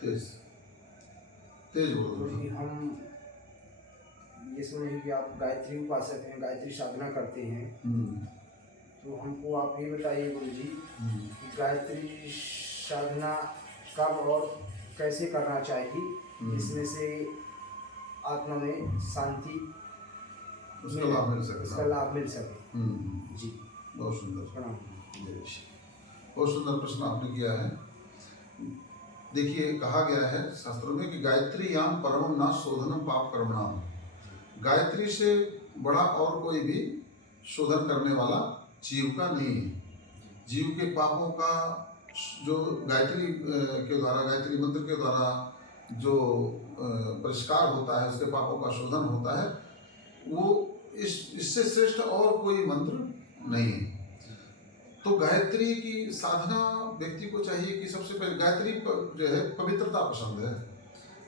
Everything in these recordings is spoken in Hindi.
तेज तेज बोलो। तो जी हम ये समझिए कि आप गायत्री उपासक हैं, गायत्री साधना करते हैं, तो हमको आप ये बताइए गुरु जी कि गायत्री साधना कब और कैसे करना चाहिए जिसमें से आत्मा में शांति उसका लाभ मिल सके। उसका लाभ मिल सके। जी बहुत सुंदर। प्रणाम। बहुत सुंदर प्रश्न आपने किया है। देखिए, कहा गया है शास्त्रों में कि गायत्री याम परमं न शोधनम पाप कर्मणाम। गायत्री से बड़ा और कोई भी शोधन करने वाला जीव का नहीं है। जीव के पापों का जो गायत्री के द्वारा, गायत्री मंत्र के द्वारा जो परिष्कार होता है, उसके पापों का शोधन होता है, वो इससे श्रेष्ठ और कोई मंत्र नहीं है। तो गायत्री की साधना व्यक्ति को चाहिए कि सबसे पहले गायत्री जो है पवित्रता पसंद है।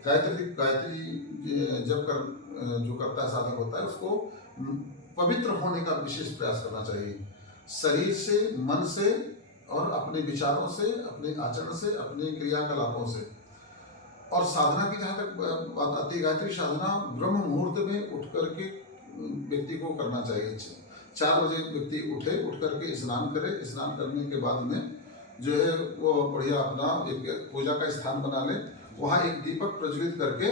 गायत्री जो करता है, साधक होता है, उसको पवित्र होने का विशेष प्रयास करना चाहिए, शरीर से, मन से और अपने विचारों से, अपने आचरण से, अपने क्रियाकलापों से। और साधना की जहाँ तक बात आती है, गायत्री साधना ब्रह्म मुहूर्त में उठ करके व्यक्ति को करना चाहिए। 4 बजे व्यक्ति उठ करके स्नान करे। स्नान करने के बाद में जो है वो बढ़िया अपना एक पूजा का स्थान बना ले, वहाँ एक दीपक प्रज्वलित करके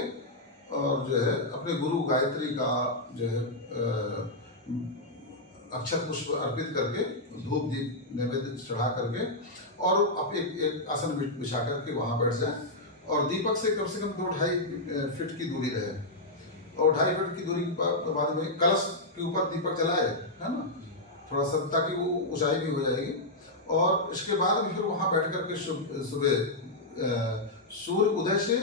और जो है अपने गुरु गायत्री का जो है अक्षत पुष्प अर्पित करके, धूप दीप नैवेद्य चढ़ा करके और अब एक आसन बिछा करके वहाँ बैठ जाए और दीपक से कम 2-2.5 फीट की दूरी रहे और 2.5 फीट की दूरी के बाद में कलश के ऊपर दीपक जलाए, है ना, थोड़ा सा, ताकि वो ऊंचाई भी हो जाएगी। और इसके बाद में फिर वहाँ बैठ करके सुबह सूर्य उदय से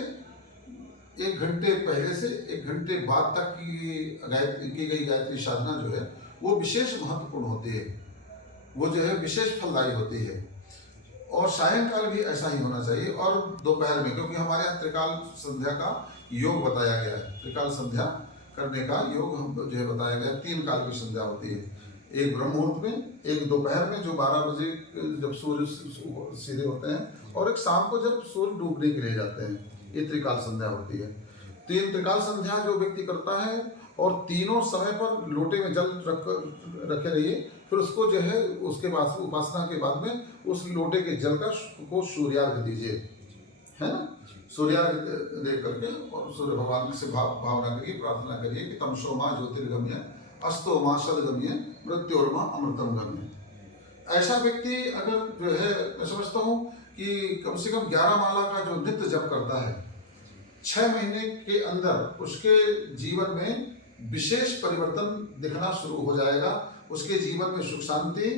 1 घंटे पहले से 1 घंटे बाद तक की गई गायत्री साधना जो है वो विशेष महत्वपूर्ण होती है, वो जो है विशेष फलदायी होती है। और सायंकाल भी ऐसा ही होना चाहिए और दोपहर में, क्योंकि हमारे यहाँ त्रिकाल संध्या का योग बताया गया है। त्रिकाल संध्या करने का योग हम जो है बताया गया है। 3 काल की संध्या होती है, एक ब्रह्म मुहूर्त में, एक दोपहर में जो 12 बजे जब सूर्य सीधे होते हैं, और एक शाम को जब सूर्य डूबने के लिए जाते हैं। ये त्रिकाल संध्या होती है। 3 त्रिकाल संध्या जो व्यक्ति करता है और तीनों समय पर लोटे में जल रखे रहिए, फिर उसको जो है उसके बाद उपासना के बाद में उस लोटे के जल को सूर्यार्घ दीजिए, है ना। सूर्यार्घ दे करके और सूर्य भगवान से भावना करिए, प्रार्थना करिए कि तमसो मां ज्योतिर्गम्य, अस्तो मां सद्गम्य, मृत्योर्मा अमृतम गम्य। ऐसा व्यक्ति अगर जो है, मैं समझता हूँ कि कम से कम 11 माला का जो नित्य जप करता है, 6 महीने के अंदर उसके जीवन में विशेष परिवर्तन दिखना शुरू हो जाएगा। उसके जीवन में सुख शांति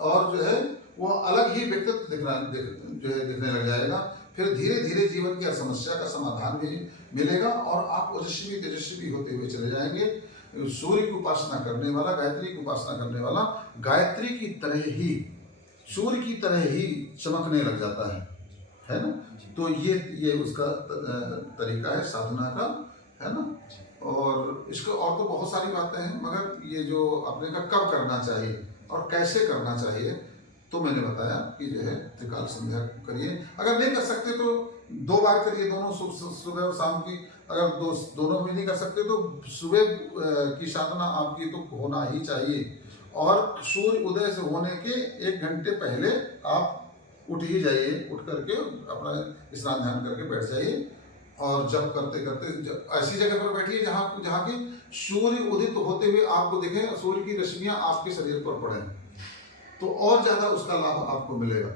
और जो है वो अलग ही व्यक्तित्व दिखने लग जाएगा। फिर धीरे धीरे जीवन की हर समस्या का समाधान भी मिलेगा और आप ओजस्वी तेजस्वी होते हुए चले जाएंगे। सूर्य की उपासना करने वाला, गायत्री की उपासना करने वाला गायत्री की तरह ही, सूर्य की तरह ही चमकने लग जाता है ना। तो ये उसका तरीका है साधना का, है ना। और इसको और तो बहुत सारी बातें हैं, मगर ये जो आपने कहा कब करना चाहिए और कैसे करना चाहिए, तो मैंने बताया कि जो है त्रिकाल संध्या करिए। अगर नहीं कर सकते तो 2 बार करिए, दोनों सुबह और शाम की। अगर दोनों भी नहीं कर सकते तो सुबह की साधना आपकी तो होना ही चाहिए। और सूर्य उदय से होने के 1 घंटे पहले आप उठ ही जाइए, उठ करके अपना स्नान ध्यान करके बैठ जाइए और जब करते करते ऐसी जगह पर बैठिए जहाँ की सूर्य उदित होते हुए आपको दिखे, सूर्य की रश्मियाँ आपके शरीर पर पड़े, तो और ज़्यादा उसका लाभ आपको मिलेगा।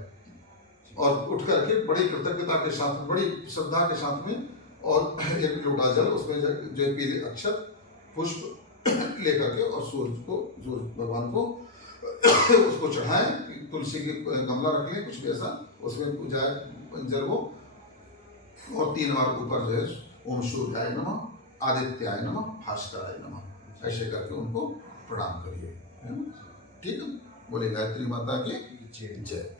और उठ करके बड़ी कृतज्ञता के साथ, बड़ी श्रद्धा के साथ में, और 1 लोटा जल उसमें जो पीले अक्षत पुष्प लेकर के और सूर्य भगवान को उसको चढ़ाएं। तुलसी के गमला रख लें, कुछ भी ऐसा, उसमें पूजा जल हो, और 3 बार ऊपर जो है ओम सूर्याय नमः, आदित्याय नमः, भास्कराय नमः, ऐसे करके उनको प्रणाम करिए, है ना। ठीक है, बोले गायत्री माता की जय।